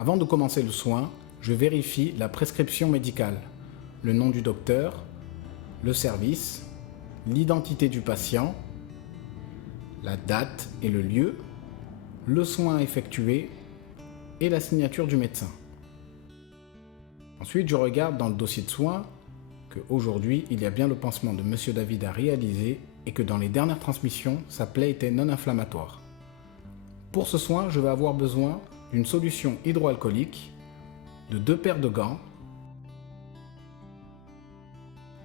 Avant de commencer le soin, je vérifie la prescription médicale, le nom du docteur, le service, l'identité du patient, la date et le lieu, le soin effectué et la signature du médecin. Ensuite, je regarde dans le dossier de soins qu'aujourd'hui, il y a bien le pansement de M. David à réaliser et que dans les dernières transmissions, sa plaie était non inflammatoire. Pour ce soin, je vais avoir besoin d'une solution hydroalcoolique, de 2 paires de gants,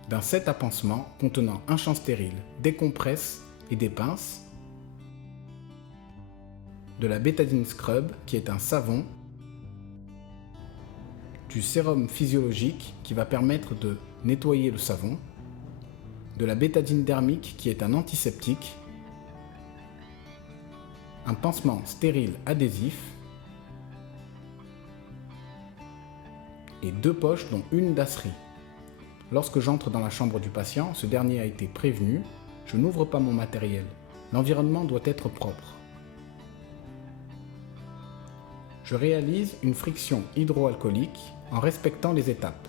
d'un set à pansement contenant un champ stérile, des compresses et des pinces, de la bétadine scrub qui est un savon, du sérum physiologique qui va permettre de nettoyer le savon, de la bétadine dermique qui est un antiseptique, un pansement stérile adhésif et 2 poches dont une d'Asri. Lorsque j'entre dans la chambre du patient, ce dernier a été prévenu, je n'ouvre pas mon matériel. L'environnement doit être propre. Je réalise une friction hydroalcoolique en respectant les étapes.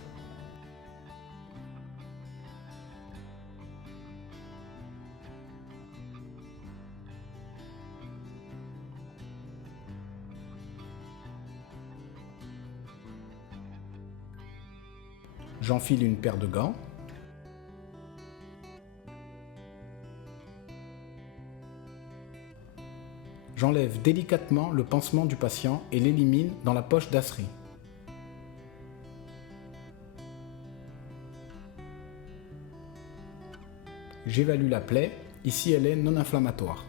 J'enfile une paire de gants. J'enlève délicatement le pansement du patient et l'élimine dans la poche d'Asri. J'évalue la plaie, ici elle est non inflammatoire.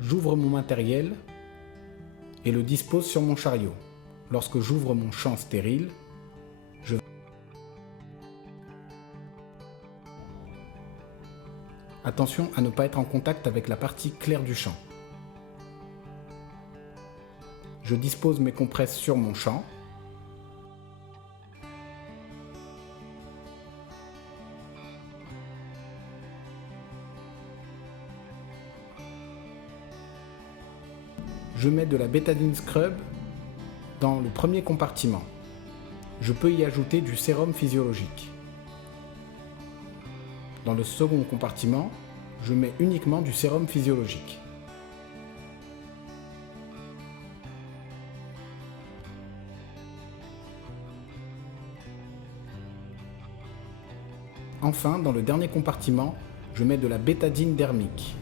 J'ouvre mon matériel et le dispose sur mon chariot. Lorsque j'ouvre mon champ stérile, attention à ne pas être en contact avec la partie claire du champ. Je dispose mes compresses sur mon champ. Je mets de la bétadine scrub dans le premier compartiment. Je peux y ajouter du sérum physiologique. Dans le second compartiment, je mets uniquement du sérum physiologique. Enfin, dans le dernier compartiment, je mets de la bétadine dermique.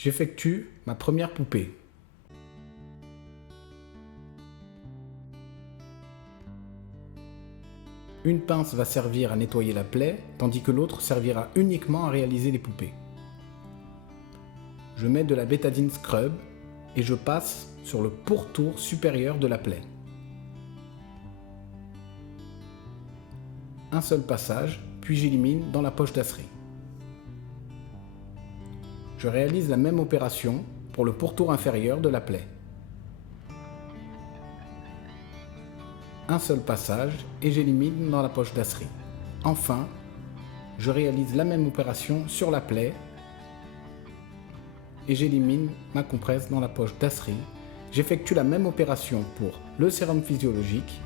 J'effectue ma première poupée. Une pince va servir à nettoyer la plaie, tandis que l'autre servira uniquement à réaliser les poupées. Je mets de la bétadine scrub et je passe sur le pourtour supérieur de la plaie. Un seul passage, puis j'élimine dans la poche d'Asri. Je réalise la même opération pour le pourtour inférieur de la plaie. Un seul passage et j'élimine dans la poche d'Asri. Enfin, je réalise la même opération sur la plaie et j'élimine ma compresse dans la poche d'Asri. J'effectue la même opération pour le sérum physiologique,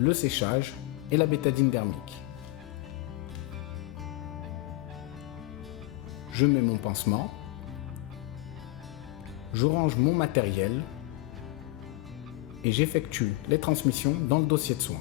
le séchage et la bétadine dermique. Je mets mon pansement. Je range mon matériel et j'effectue les transmissions dans le dossier de soins.